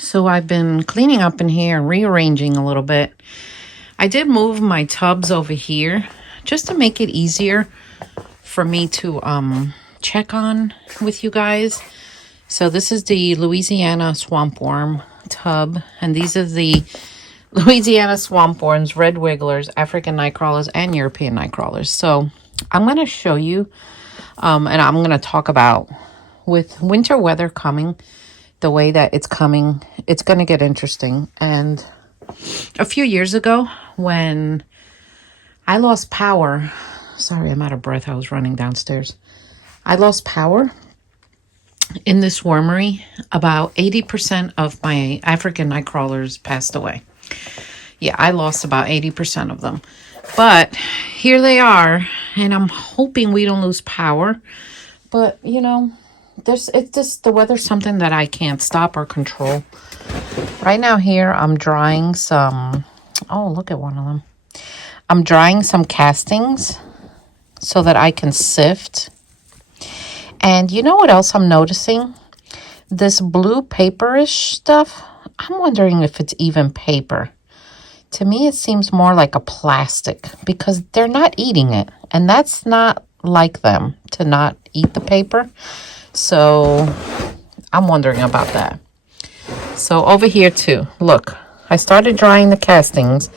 So I've been cleaning up in here and rearranging a little bit. I did move my tubs over here just to make it easier for me to check on with you guys. So this is the Louisiana swamp worm tub, and these are the Louisiana swamp worms, red wigglers, African night crawlers, and European night crawlers. So I'm going to show you and I'm going to talk about, with winter weather coming the way that it's coming, it's going to get interesting. And a few years ago when I lost power, sorry, I'm out of breath. I was running downstairs. I lost power in this wormery. About 80% of my African night crawlers passed away. Yeah, I lost about 80% of them. But here they are, and I'm hoping we don't lose power. But, you know, it's just the weather's something that I can't stop or control. Right now here, I'm drying some, oh, look at one of them. I'm drying some castings so that I can sift. And you know what else I'm noticing? This blue paperish stuff, I'm wondering if it's even paper. To me, it seems more like a plastic because they're not eating it. And that's not like them to not eat the paper. So I'm wondering about that. So over here too, look, I started drying the castings,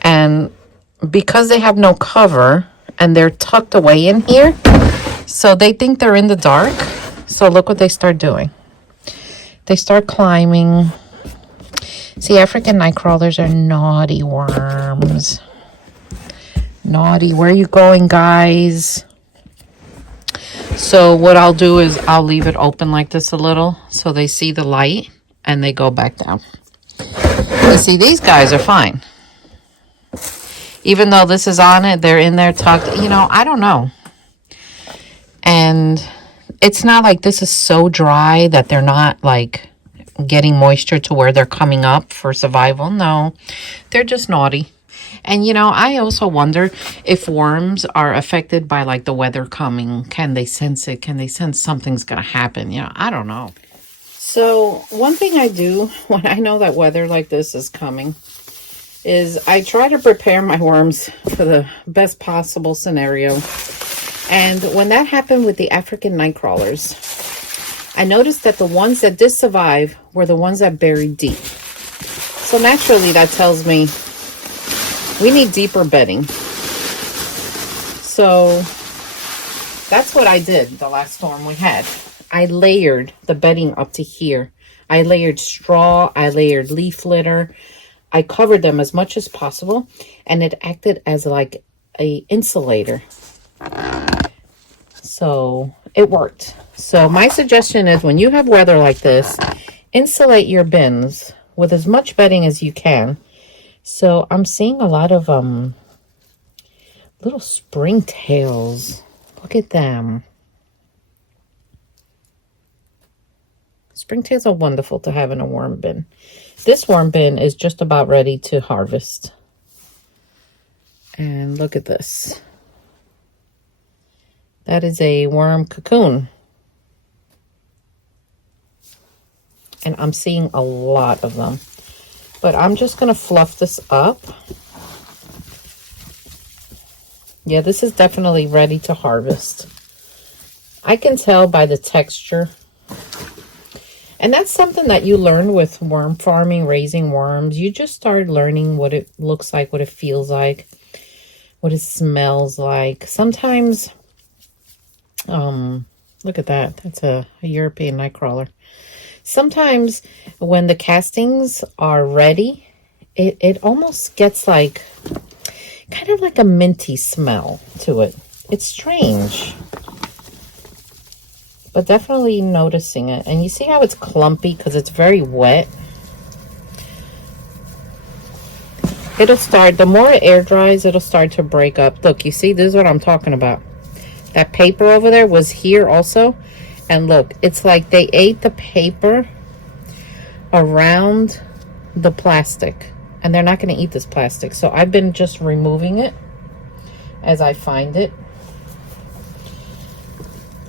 and because they have no cover and they're tucked away in here, so they think they're in the dark. So look what they start doing. They start climbing. See, African night crawlers are naughty worms. Naughty. Where are you going, guys? So what I'll do is I'll leave it open like this a little so they see the light and they go back down. You see, these guys are fine. Even though this is on it, they're in there tucked. You know, I don't know. And it's not like this is so dry that they're not like getting moisture to where they're coming up for survival. No, they're just naughty. And, you know, I also wonder if worms are affected by, like, the weather coming. Can they sense it? Can they sense something's going to happen? You know, I don't know. So one thing I do when I know that weather like this is coming is I try to prepare my worms for the best possible scenario. And when that happened with the African night crawlers, I noticed that the ones that did survive were the ones that buried deep. So naturally, that tells me we need deeper bedding. So that's what I did the last storm we had. I layered the bedding up to here. I layered straw. I layered leaf litter. I covered them as much as possible, and it acted as like a insulator. So it worked. So my suggestion is when you have weather like this, insulate your bins with as much bedding as you can. So I'm seeing a lot of little springtails. Look at them. Springtails are wonderful to have in a worm bin. This worm bin is just about ready to harvest. And look at this. That is a worm cocoon. And I'm seeing a lot of them. But I'm just going to fluff this up. Yeah, this is definitely ready to harvest. I can tell by the texture. And that's something that you learn with worm farming, raising worms. You just start learning what it looks like, what it feels like, what it smells like. Sometimes, look at that. That's a European night crawler. Sometimes when the castings are ready, it almost gets like, kind of like a minty smell to it. It's strange. But definitely noticing it. And you see how it's clumpy because it's very wet. It'll start, the more it air dries, it'll start to break up. Look, you see, this is what I'm talking about. That paper over there was here also. And look, it's like they ate the paper around the plastic. And they're not going to eat this plastic. So I've been just removing it as I find it.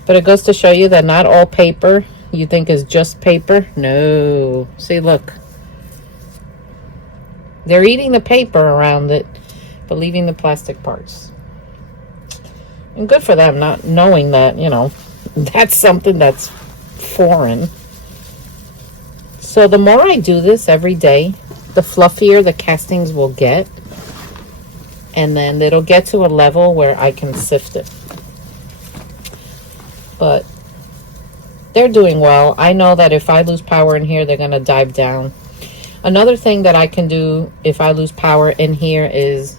But it goes to show you that not all paper you think is just paper. No. See, look. They're eating the paper around it, but leaving the plastic parts. And good for them, not knowing that, you know, that's something that's foreign. So the more I do this every day, the fluffier the castings will get. And then it'll get to a level where I can sift it. But they're doing well. I know that if I lose power in here, they're going to dive down. Another thing that I can do if I lose power in here is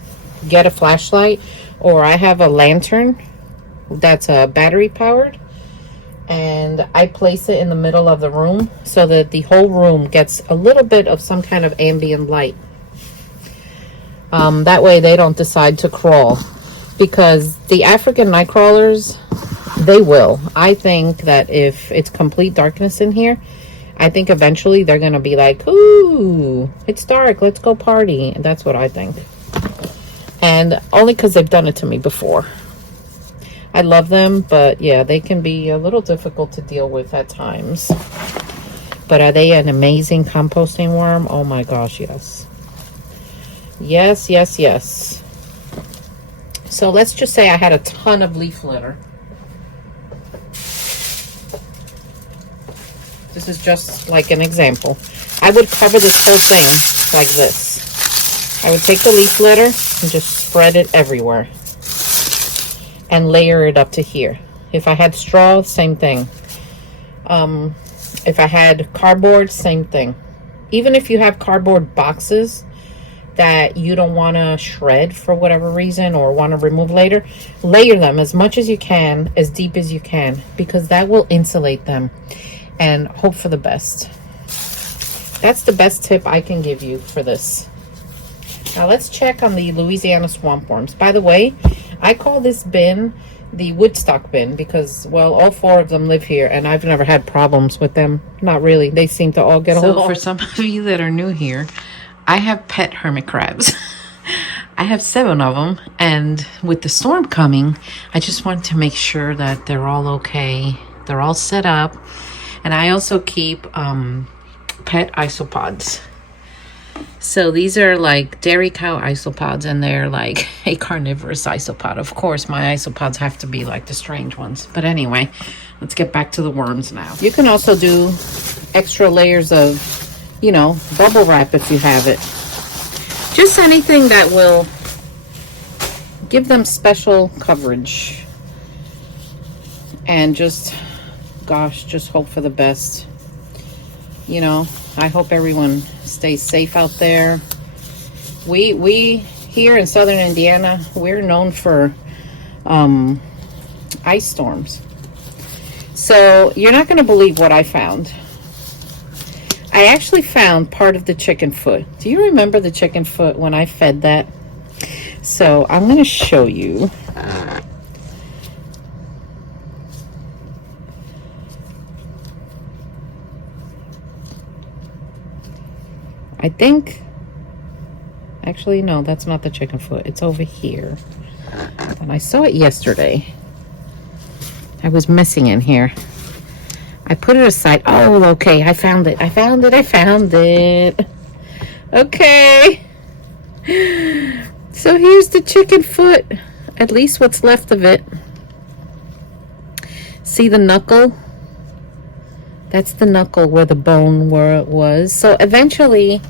get a flashlight, or I have a lantern that's battery powered, and I place it in the middle of the room so that the whole room gets a little bit of some kind of ambient light. That way they don't decide to crawl, because the African night crawlers, they will. I think that if it's complete darkness in here, I think eventually they're going to be like, ooh, it's dark, let's go party. And that's what I think. And only because they've done it to me before. I love them, but yeah, they can be a little difficult to deal with at times. But are they an amazing composting worm? Oh my gosh, yes. Yes, yes, yes. So let's just say I had a ton of leaf litter. This is just like an example. I would cover this whole thing like this. I would take the leaf litter and just spread it everywhere. And layer it up to here. If I had straw, same thing. If I had cardboard, same thing. Even if you have cardboard boxes that you don't want to shred for whatever reason or want to remove later, layer them as much as you can, as deep as you can, because that will insulate them. And hope for the best. That's the best tip I can give you for this. Now let's check on the Louisiana swamp worms. By the way, I call this bin the Woodstock bin because, well, all 4 of them live here and I've never had problems with them. Not really. They seem to all get along. So for some of you that are new here, I have pet hermit crabs. I have 7 of them, and with the storm coming, I just wanted to make sure that they're all okay. They're all set up. And I also keep pet isopods. So these are like dairy cow isopods, and they're like a carnivorous isopod. Of course, my isopods have to be like the strange ones. But anyway, let's get back to the worms now. You can also do extra layers of, you know, bubble wrap if you have it. Just anything that will give them special coverage. And just, gosh, just hope for the best. You know, I hope everyone stays safe out there. We here in southern Indiana, we're known for ice storms. So you're not going to believe what I found. I actually found part of the chicken foot. Do you remember the chicken foot when I fed that? So I'm going to show you. I think, actually, no, that's not the chicken foot. It's over here. And I saw it yesterday. I was missing in here. I put it aside. Oh, okay. I found it. I found it. I found it. Okay. So here's the chicken foot. At least what's left of it. See the knuckle? That's the knuckle where the bone was. So eventually,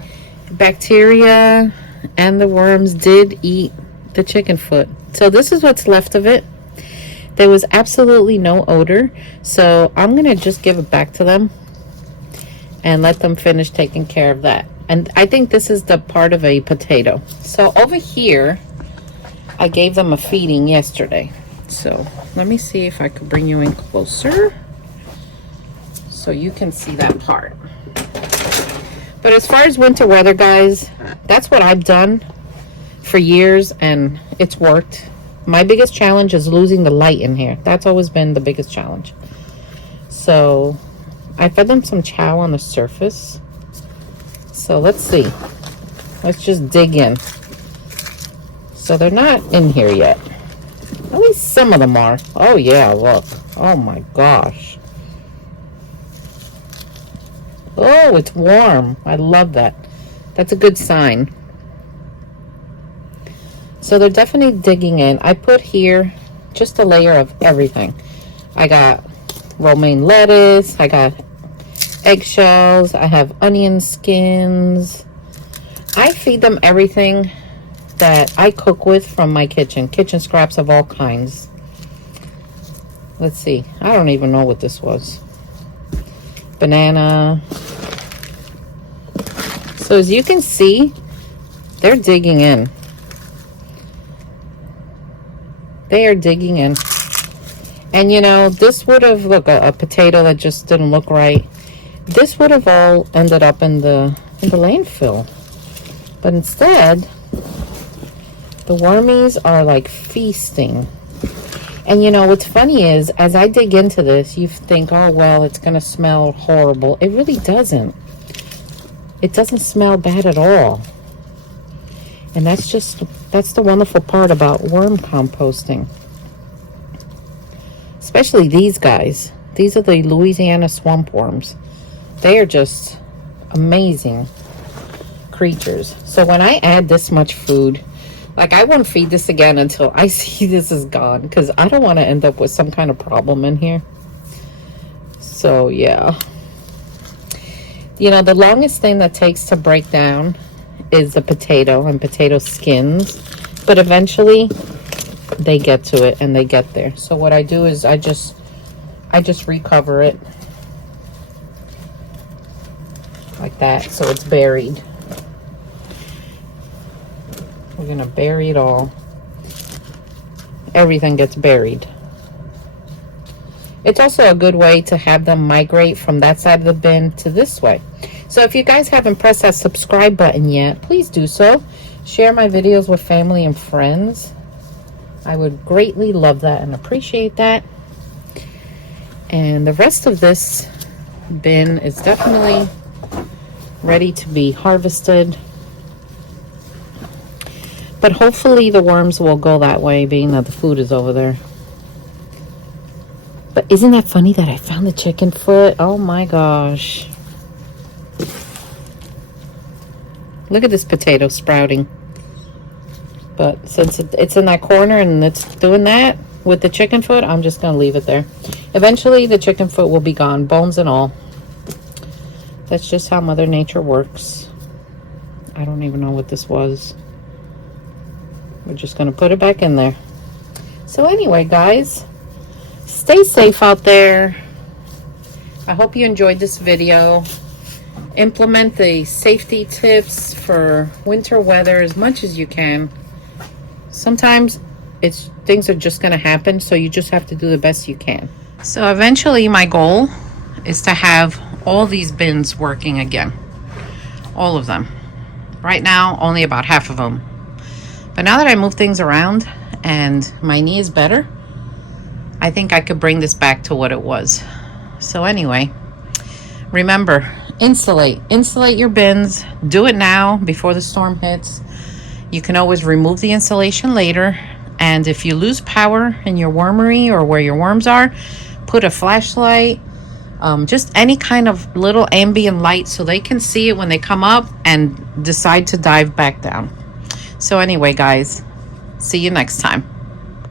bacteria and the worms did eat the chicken foot. So this is what's left of it. There was absolutely no odor. So I'm going to just give it back to them and let them finish taking care of that. And I think this is the part of a potato. So over here, I gave them a feeding yesterday. So let me see if I could bring you in closer so you can see that part. But as far as winter weather, guys, that's what I've done for years, and it's worked. My biggest challenge is losing the light in here. That's always been the biggest challenge. So I fed them some chow on the surface. So let's see. Let's just dig in. So they're not in here yet. At least some of them are. Oh yeah, look. Oh my gosh. Oh, it's warm. I love that. That's a good sign. So they're definitely digging in. I put here just a layer of everything. I got romaine lettuce. I got eggshells. I have onion skins. I feed them everything that I cook with from my kitchen scraps of all kinds. Let's see, I don't even know what this was. Banana. So as you can see, they're digging in. They are digging in. And you know, this would have, look, a potato that just didn't look right. This would have all ended up in the landfill. But instead, the wormies are like feasting. And you know, what's funny is, as I dig into this, you think, oh, well, it's going to smell horrible. It really doesn't. It doesn't smell bad at all. And that's the wonderful part about worm composting. Especially these guys. These are the Louisiana swamp worms. They are just amazing creatures. So when I add this much food, like, I won't feed this again until I see this is gone, because I don't want to end up with some kind of problem in here. So yeah, you know, the longest thing that takes to break down is the potato and potato skins, but eventually they get to it and they get there. So what I do is I just recover it like that, so it's buried. We're going to bury it all. Everything gets buried. It's also a good way to have them migrate from that side of the bin to this way. So if you guys haven't pressed that subscribe button yet, please do so. Share my videos with family and friends. I would greatly love that and appreciate that. And the rest of this bin is definitely ready to be harvested. But hopefully the worms will go that way, being that the food is over there. But isn't that funny that I found the chicken foot? Oh my gosh. Look at this potato sprouting. But since it's in that corner and it's doing that with the chicken foot, I'm just going to leave it there. Eventually the chicken foot will be gone, bones and all. That's just how Mother Nature works. I don't even know what this was. We're just going to put it back in there. So anyway, guys, stay safe out there. I hope you enjoyed this video. Implement the safety tips for winter weather as much as you can. Sometimes things are just going to happen, so you just have to do the best you can. So eventually my goal is to have all these bins working again. All of them. Right now, only about half of them. But now that I move things around and my knee is better, I think I could bring this back to what it was. So anyway, remember, insulate your bins. Do it now before the storm hits. You can always remove the insulation later. And if you lose power in your wormery or where your worms are, put a flashlight, just any kind of little ambient light so they can see it when they come up and decide to dive back down. So anyway, guys, see you next time.